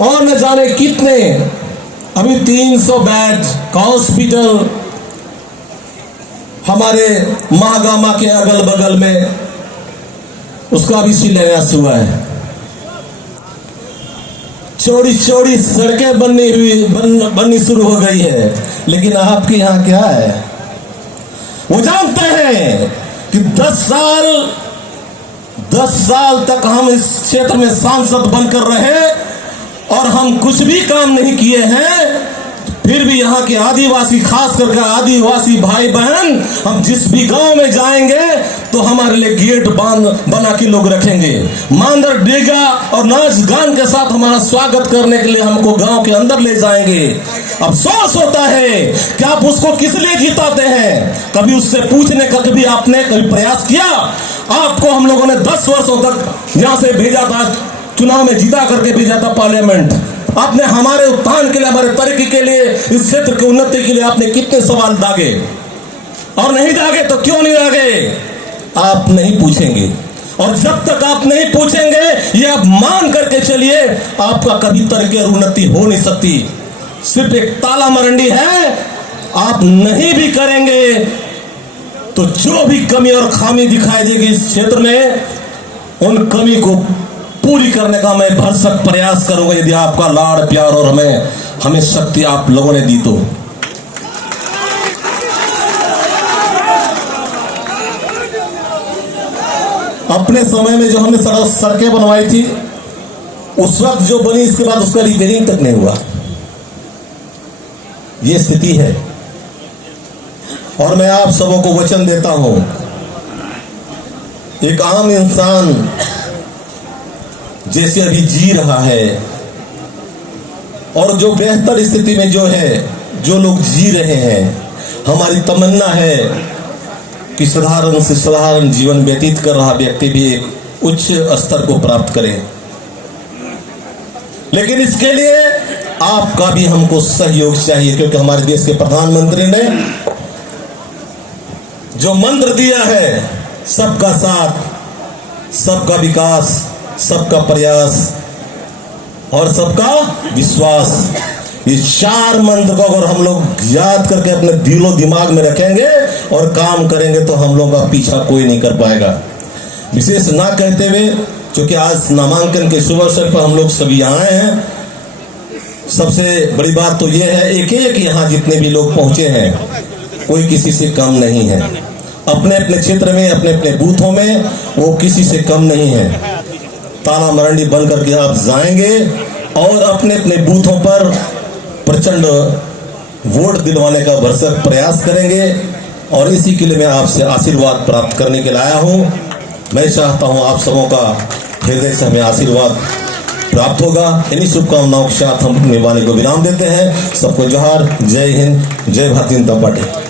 और न जाने कितने, अभी 300 बेड का हॉस्पिटल हमारे महागामा के अगल बगल में, उसका भी शिलान्यास हुआ है। चौड़ी चौड़ी सड़कें बननी शुरू हो गई है, लेकिन आपके यहाँ क्या है? वो जानते हैं कि 10 साल तक हम इस क्षेत्र में सांसद बनकर रहे और हम कुछ भी काम नहीं किए हैं, फिर भी यहाँ के आदिवासी, खास करके आदिवासी भाई बहन, हम जिस भी गांव में जाएंगे तो हमारे लिए गेट बना के लोग रखेंगे। मांदर डेगा और नाच गान के साथ हमारा स्वागत करने के लिए हमको गांव के अंदर ले जाएंगे। अफसोस होता है कि आप उसको किस लिए जिताते हैं? कभी उससे पूछने का कभी आपने कभी प्रयास किया? आपको हम लोगों ने 10 वर्षों तक यहाँ से भेजा था, चुनाव में जीता करके भेजा था पार्लियामेंट। आपने हमारे उत्थान के लिए, हमारे तरक्की के लिए, इस क्षेत्र की उन्नति के लिए आपने कितने सवाल दागे? और नहीं दागे तो क्यों नहीं दागे? आप नहीं पूछेंगे, और जब तक आप नहीं पूछेंगे, ये आप मान करके चलिए, आपका कभी तरक्की और उन्नति हो नहीं सकती। सिर्फ एक ताला मरंडी है, आप नहीं भी करेंगे तो जो भी कमी और खामी दिखाई देगी इस क्षेत्र में, उन कमी को पूरी करने का मैं भरसक प्रयास करूंगा, यदि आपका लाड़ प्यार और हमें शक्ति आप लोगों ने दी तो। अपने समय में जो हमने सड़कें बनवाई थी, उस वक्त जो बनी, इसके बाद उसका रिपेयरिंग तक नहीं हुआ। ये स्थिति है, और मैं आप सबों को वचन देता हूं, एक आम इंसान जैसे अभी जी रहा है, और जो बेहतर स्थिति में जो है, जो लोग जी रहे हैं, हमारी तमन्ना है कि साधारण से साधारण जीवन व्यतीत कर रहा व्यक्ति भी एक उच्च स्तर को प्राप्त करे। लेकिन इसके लिए आपका भी हमको सहयोग चाहिए, क्योंकि हमारे देश के प्रधानमंत्री ने जो मंत्र दिया है, सबका साथ, सबका विकास, सबका प्रयास और सबका विश्वास, ये 4 मंत्र को अगर हम लोग याद करके अपने दिलो दिमाग में रखेंगे और काम करेंगे तो हम लोगों का पीछा कोई नहीं कर पाएगा। विशेष ना कहते हुए, क्योंकि आज नामांकन के शुभ अवसर पर हम लोग सभी आए हैं, सबसे बड़ी बात तो ये है, एक एक यहाँ जितने भी लोग पहुंचे हैं, कोई किसी से कम नहीं है। अपने अपने क्षेत्र में, अपने अपने बूथों में वो किसी से कम नहीं है। ताला मरंडी बन करके आप जाएंगे और अपने अपने बूथों पर प्रचंड वोट दिलवाने का भरसक प्रयास करेंगे, और इसी के लिए मैं आपसे आशीर्वाद प्राप्त करने के लिए आया हूं। मैं चाहता हूं आप सबों का हृदय से हमें आशीर्वाद प्राप्त होगा। इन्हीं शुभकामनाओं के साथ हम अपनी वाणी को विराम देते हैं। सबको जोहार, जय हिंद, जय भारतीय जनता पार्टी।